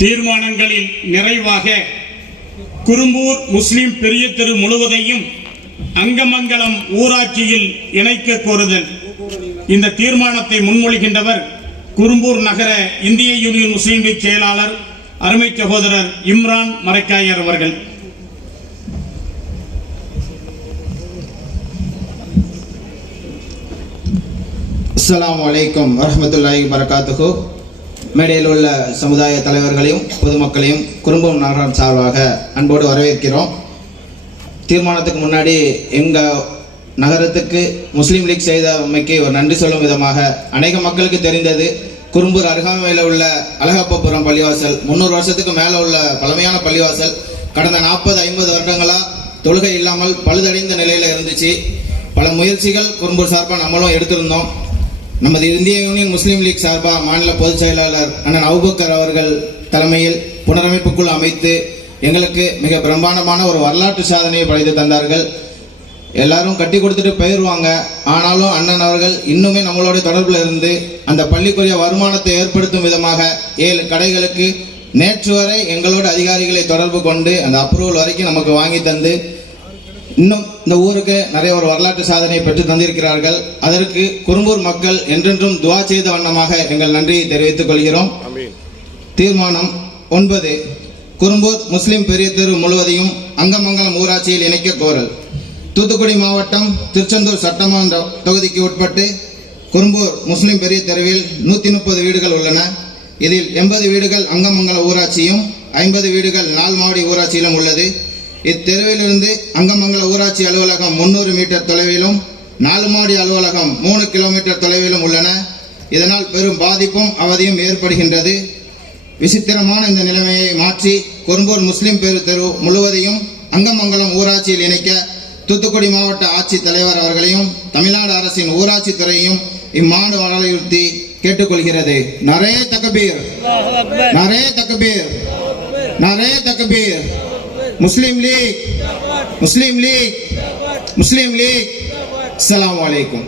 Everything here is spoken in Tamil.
தீர்மானங்களில் நிறைவாக குரும்பூர் முஸ்லிம் பெரிய தெரு முழுவதையும் அங்கமங்கலம் ஊராட்சியில் இணைக்க கோருதல். இந்த தீர்மானத்தை முன்மொழிகின்றவர் குரும்பூர் நகர இந்திய யூனியன் முஸ்லிம் லீக் செயலாளர் அருமை சகோதரர் இம்ரான் மரைக்காயர் அவர்கள். அஸ்ஸலாமு அலைக்கும் வரஹ்மத்துல்லாஹி வபரகாத்துஹு. மேடையில் உள்ள சமுதாய தலைவர்களையும் பொதுமக்களையும் குறும்பூர் நகரம் சார்பாக அன்போடு வரவேற்கிறோம். தீர்மானத்துக்கு முன்னாடி எங்கள் நகரத்துக்கு முஸ்லீம் லீக் செய்தமைக்கு ஒரு நன்றி சொல்லும் விதமாக அநேக மக்களுக்கு தெரிந்தது குறும்பூர் அருகாமையில் உள்ள அழகப்பபுரம் பள்ளிவாசல் 300 வருஷத்துக்கு மேலே உள்ள பழமையான பள்ளிவாசல் கடந்த 40-50 வருடங்களாக தொழுகை இல்லாமல் பழுதடைந்த நிலையில் இருந்துச்சு. பல முயற்சிகள் குறும்பூர் சார்பாக நம்மளும் எடுத்திருந்தோம். நமது இந்திய யூனியன் முஸ்லீம் லீக் சார்பாக மாநில பொதுச் செயலாளர் அண்ணன் அபூபக்கர் அவர்கள் தலைமையில் புனரமைப்பு குழு அமைத்து எங்களுக்கு மிக பிரம்மாண்டமான ஒரு வரலாற்று சாதனையை படைத்து தந்தார்கள். எல்லாரும் கட்டி கொடுத்துட்டு போயிடுவாங்க. ஆனாலும் அண்ணன் அவர்கள் இன்னுமே நம்மளோட தொடர்பில் இருந்து அந்த பள்ளிக்குரிய வருமானத்தை ஏற்படுத்தும் விதமாக 7 கடைகளுக்கு நேற்று வரை எங்களோட அதிகாரிகளை தொடர்பு கொண்டு அந்த அப்ரூவல் வரைக்கும் நமக்கு வாங்கி தந்து இன்னும் இந்த ஊருக்கு நிறைய ஒரு வரலாற்று சாதனையை பெற்று தந்திருக்கிறார்கள். அதற்கு குறும்பூர் மக்கள் என்றென்றும் துவா செய்த வண்ணமாக எங்கள் நன்றியை தெரிவித்துக் கொள்கிறோம். தீர்மானம் 9, குறும்பூர் முஸ்லிம் பெரிய தெரு முழுவதையும் அங்கமங்கலம் ஊராட்சியில் இணைக்க கோரல். தூத்துக்குடி மாவட்டம் திருச்செந்தூர் சட்டமன்ற தொகுதிக்கு உட்பட்டு குறும்பூர் முஸ்லிம் பெரிய தெருவில் 130 வீடுகள் உள்ளன. இதில் 80 வீடுகள் அங்கமங்கலம் ஊராட்சியும் 50 வீடுகள் நால்மாடி ஊராட்சியிலும் உள்ளது. இத்தெருவிலிருந்து அங்கமங்கல ஊராட்சி அலுவலகம் 300 மீட்டர் தொலைவிலும் 4 மாடி அலுவலகம் 3 கிலோமீட்டர் தொலைவிலும் உள்ளன. இதனால் பெரும் பாதிப்பும் அவதியும் ஏற்படுகின்றது. விசித்திரமான இந்த நிலைமையை மாற்றி குறும்பூர் முஸ்லிம் பெரு தெரு முழுவதையும் அங்கமங்கலம் ஊராட்சியில் இணைக்க தூத்துக்குடி மாவட்ட ஆட்சித் தலைவர் அவர்களையும் தமிழ்நாடு அரசின் ஊராட்சி துறையையும் இம்மாண்டு வலியுறுத்தி கேட்டுக்கொள்கிறது. நரே தக்பீர், நரே தக்பீர், நரே தக்பீர். முஸ்லிம் லீக், முஸ்லிம் லீக், முஸ்லிம் லீக். அஸ்ஸலாமு அலைக்கும்.